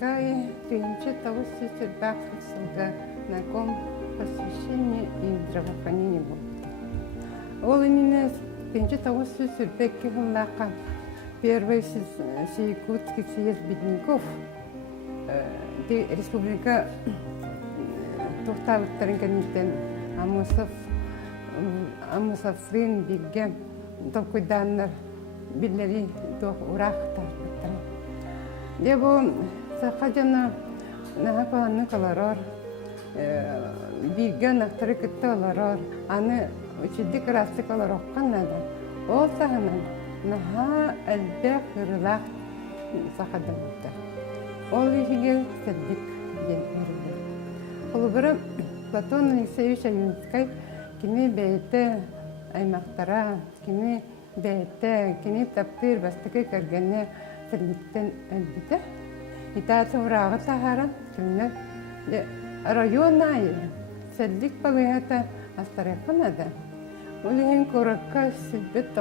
Юнская, 1900 на ком посвящение и здравоохранение было. Ол именно 1900 первый Якутский съезд бедняков, республика Тухтавыттарын кенеттен Амусоврин бигге толкуйданнар биллери тох урахтар. Дебо сахажана нахапанны каларар бигге нахтары кытты аларар аны учидик расты калароккан нада. Ол саханан наха әлбәк рылах сахадамыттар. Ол ишиге сәддик ден өрілді. Құлыбыры Платон Алексеевич Аюнскай кини бәйті аймақтара, кини бәйті, кини таптыр бастықы кәргенне сәддиктен әлбіті. Итаты ұрағы тағара, кімнер район айы, сәддик балығата астарақын ада. Олығын көрікка сүлбет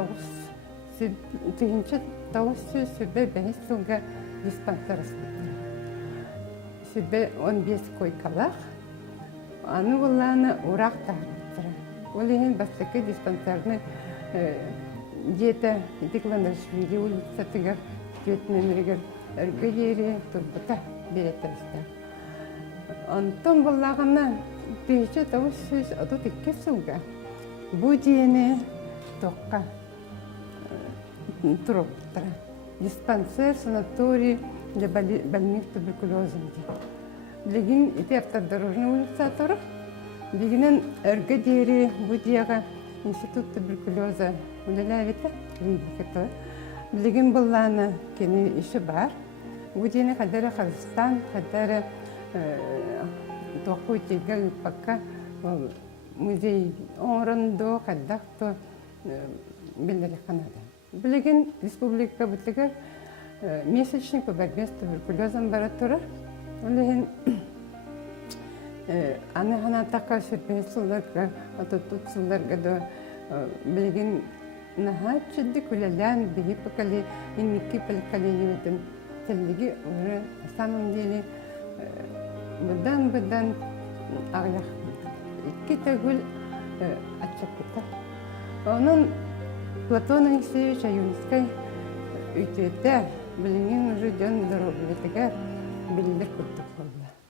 түйінші тауысы сүлбе бәйіс сылға диспансер ұстатыр. Сүлбе 15 койкалақ, аны оланы ұрақ тағырттыры. Олығын бастықы диспансерны диета декланырышвиге улицатыға көтінемірігер өргі ері тұрбыта беретірістер. Антон болағына бейші тауысы ұды текке сылға. Бұ дейіне тоққа тұрыптыры. Диспансер, санаторий для больных туберкулезом. Білген еті автодорожный улица тұрып, білгенен өргі дейірі бұ дейіға институт туберкулеза үлеләветі, клиникаты. Білген бұлланы кені іші бар. Бұ дейіне қадары Қазақстан, қадары тоқу тегі үппаққа музей орынды, қаддақты білдері қанады. Білген республика бұтлығы месячник по борьбе с туберкулезом бара тұрыр. Олеген аны ғана таққа сүрпен сылдарға, атытут сылдарға білген наға чүдді күлелән бігі пікалі, инмекке пілікалі еметін тілігі ұры самым делі бұдан ағылақ. Икки тәгіл атчақ кетті. Оның Платон Алексеевич Аюнскай үйтеті білінген ұжы жөн дұры білетігер білдір күрдік болды.